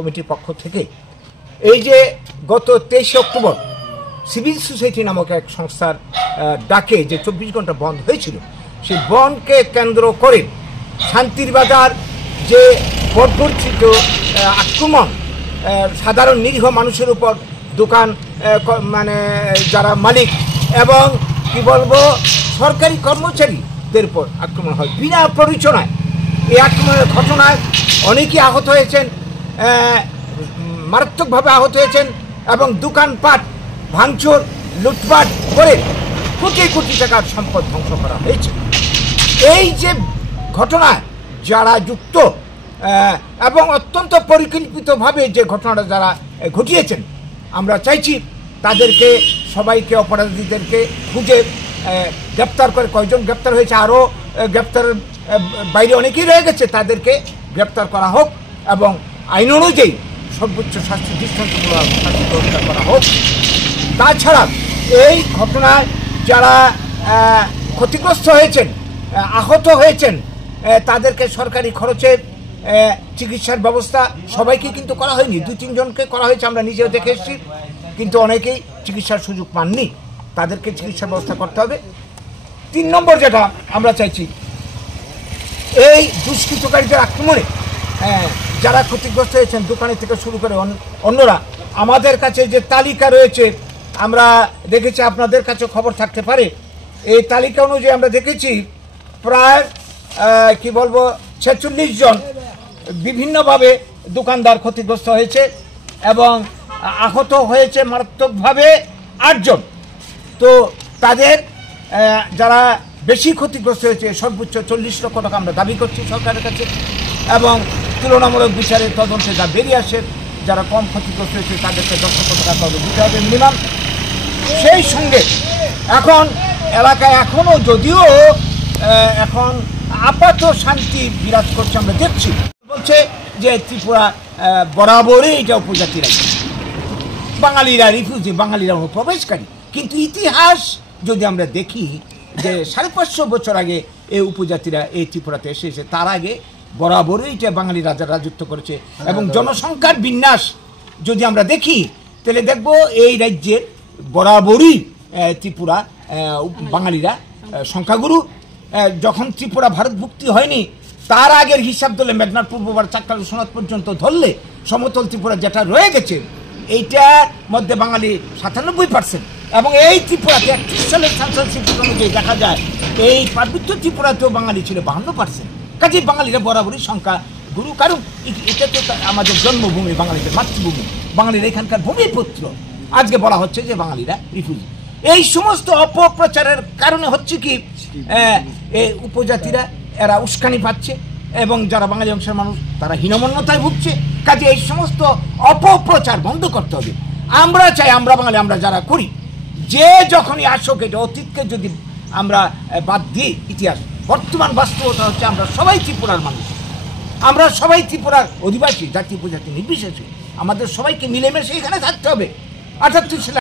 কমিটির পক্ষ থেকে এই যে গত 23 অক্টোবর সিভিল সোসাইটি নামক এক সংস্থার ডাকে যে 24 ঘন্টা বন্ধ হয়েছিল, সেই বন্ধকে কেন্দ্র করে শান্তির বাজার যে বর্বরচিত আক্রমণ সাধারণ নিরীহ মানুষের উপর, দোকান মানে যারা মালিক এবং কি বলবো সরকারি কর্মচারীদের উপর আক্রমণ হয় বিনা প্ররোচনায়। এই আক্রমণের ঘটনায় অনেকেই আহত হয়েছেন, মারাত্মকভাবে আহত হয়েছেন এবং দোকানপাট ভাঙচুর লুটপাট করে কোটি কোটি টাকার সম্পদ ধ্বংস করা হয়েছে। এই যে ঘটনায় যারা যুক্ত এবং অত্যন্ত পরিকল্পিতভাবে যে ঘটনাটা যারা ঘটিয়েছেন, আমরা চাইছি তাদেরকে সবাইকে অপরাধীদেরকে খুঁজে গ্রেপ্তার করে, কয়জন গ্রেপ্তার হয়েছে আরও গ্রেপ্তারের বাইরে অনেকেই রয়ে গেছে, তাদেরকে গ্রেপ্তার করা হোক এবং আইন অনুযায়ী সর্বোচ্চ শাস্তি দৃষ্টান্তমূলক শাস্তি ব্যবস্থা করা হোক। তাছাড়া এই ঘটনায় যারা ক্ষতিগ্রস্ত হয়েছেন, আহত হয়েছেন, তাদেরকে সরকারি খরচে চিকিৎসার ব্যবস্থা সবাইকে কিন্তু করা হয়নি, 2-3 জনকে করা হয়েছে, আমরা নিজেও দেখে এসেছি, কিন্তু অনেকেই চিকিৎসার সুযোগ পাননি, তাদেরকে চিকিৎসার ব্যবস্থা করতে হবে। 3 নম্বর যেটা আমরা চাইছি, এই দুষ্কৃতকারীদের আক্রমণে যারা ক্ষতিগ্রস্ত হয়েছেন দোকানে থেকে শুরু করে অন্যরা, আমাদের কাছে যে তালিকা রয়েছে আমরা দেখেছি, আপনাদের কাছে খবর থাকতে পারে, এই তালিকা অনুযায়ী আমরা দেখেছি প্রায় কি বলবো 46 জন বিভিন্নভাবে দোকানদার ক্ষতিগ্রস্ত হয়েছে এবং আহত হয়েছে মারাত্মকভাবে 8 জন। তো তাদের যারা বেশি ক্ষতিগ্রস্ত হয়েছে সর্বোচ্চ 40 লক্ষ টাকা আমরা দাবি করছি সরকারের কাছে এবং তুলনামূলক বিচারের তদন্তে যা বেরিয়ে আসে যারা কম ক্ষতিগ্রস্ত হয়েছে তাদেরকে 10 লক্ষ টাকা করে দিতে হবে মিনিমাম। সেই সঙ্গে এখন এলাকায় এখনও যদিও এখন আপাত শান্তি বিরাজ করছে, আমরা দেখছি, বলছে যে ত্রিপুরা বরাবরই এটা উপজাতি রাজ্য, বাঙালিরা রিফিউজি, বাঙালিরা অনুপ্রবেশকারী। কিন্তু ইতিহাস যদি আমরা দেখি যে 550 বছর আগে এই উপজাতিরা এই ত্রিপুরাতে এসেছে, তার আগে বরাবরই এটা বাঙালি রাজার রাজত্ব করেছে এবং জনসংখ্যার বিন্যাস যদি আমরা দেখি তাহলে দেখব এই রাজ্যের বরাবরই ত্রিপুরা বাঙালিরা সংখ্যাগুরু। যখন ত্রিপুরা ভারতভুক্তি হয়নি তার আগের হিসাব ধরলে মেঘনার পূর্ববার চাকতাল সোনাত পর্যন্ত ধরলে সমতল ত্রিপুরা যেটা রয়ে গেছে এইটার মধ্যে বাঙালি 97% এবং এই ত্রিপুরাতে 31 সালের সেন্সাস অনুযায়ী দেখা যায় এই পার্বত্য ত্রিপুরাতেও বাঙালি ছিল 52%। কাজেই বাঙালিরা বরাবরই সংখ্যা গুরু, কারণ এটা তো আমাদের জন্মভূমি, বাঙালিদের মাতৃভূমি, বাঙালিরা এখানকার ভূমিপুত্র। আজকে বলা হচ্ছে যে বাঙালিরা রিফিউজি। এই সমস্ত অপপ্রচারের কারণে হচ্ছে কি এই উপজাতিরা এরা উস্কানি পাচ্ছে এবং যারা বাঙালি অংশের মানুষ তারা হীনমন্যতায় ভুগছে। কাজে এই সমস্ত অপপ্রচার বন্ধ করতে হবে। আমরা চাই, আমরা বাঙালি আমরা যারা করি, যে যখনই আসুক এটা অতীতকে যদি আমরা বাদ দিই, ইতিহাস বর্তমান বাস্তবতা হচ্ছে আমরা সবাই ত্রিপুরার মানুষ, আমরা সবাই ত্রিপুরার অধিবাসী, জাতি উপজাতি নির্বিশেষে আমাদের সবাইকে মিলেমিশে এখানে থাকতে হবে। 78